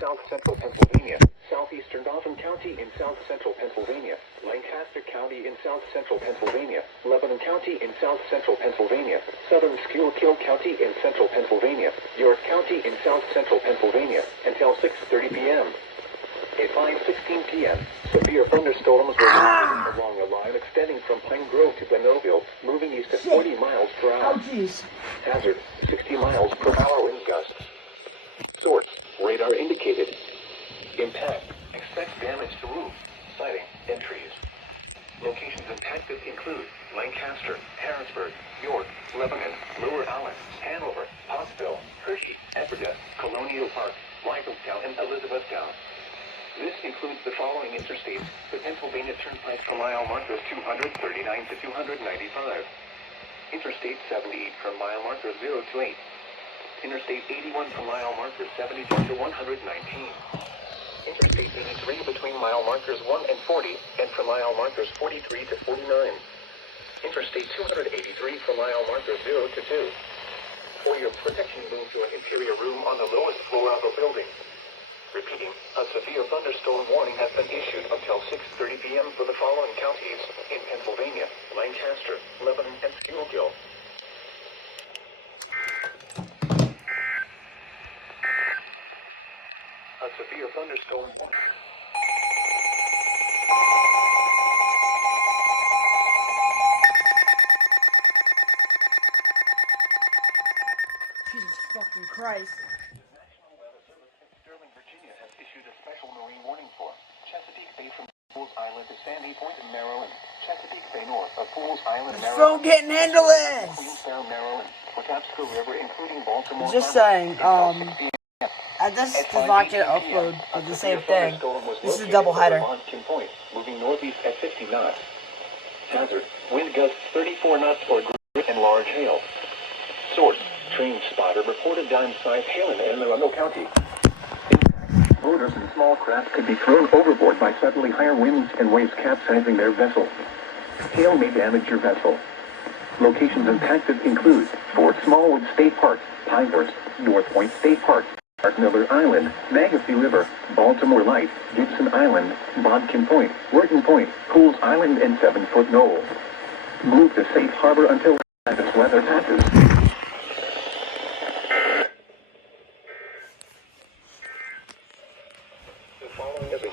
south central Pennsylvania, southeastern Dauphin County in south central Pennsylvania, Lancaster County in south central Pennsylvania, Lebanon County in south central Pennsylvania, southern Schuylkill County in central Pennsylvania, York County in south central Pennsylvania, until 6:30 p.m. At 5:16 p.m., severe thunderstorms were reported along a line extending from Pine Grove to Glenoville, moving east at 40 miles per hour. Hazard, 60 miles per hour wind gusts. Source, radar indicated. Impact, expect damage to roof, siding, and trees. Locations impacted include Lancaster, Harrisburg, York, Lebanon, Lower Allen, Hanover, Pottsville, Hershey, Ephrata, Colonial Park, Rifletown, and Elizabethtown. This includes the following interstates: the Pennsylvania Turnpike from mile markers 239 to 295, Interstate 78 from mile markers 0 to 8, Interstate 81 from mile markers 72 to 119, Interstate 83 between mile markers 1 and 40, and from mile markers 43 to 49, Interstate 283 from mile markers 0 to 2. For your protection, move to an interior room on the lowest floor of the building. Repeating, a severe thunderstorm warning has been issued until 6:30 p.m. for the following counties in Pennsylvania: Lancaster, Lebanon, and Schuylkill. A severe thunderstorm warning. Jesus fucking Christ. Issued a special marine warning for Chesapeake Bay from Fools Island to Sandy Point in Maryland, Chesapeake Bay north of Fools Island, This Maryland, phone getting handleless. Queensboro, Maryland, Patapsco River, including Baltimore. Just saying, this does not get upload for the same thing. This is a double header. Point, moving northeast at 50 knots. Hazard, wind gusts 34 knots or greater and large hail. Source, train spotter reported dime-sized hail in Anne Arundel County. Boaters and small craft could be thrown overboard by suddenly higher winds and waves capsizing their vessel. Hail may damage your vessel. Locations impacted include Fort Smallwood State Park, Pinehurst, North Point State Park, Art Miller Island, Magacy River, Baltimore Light, Gibson Island, Bodkin Point, Wharton Point, Pools Island, and 7 Foot Knoll. Move to safe harbor until this weather passes. The following is a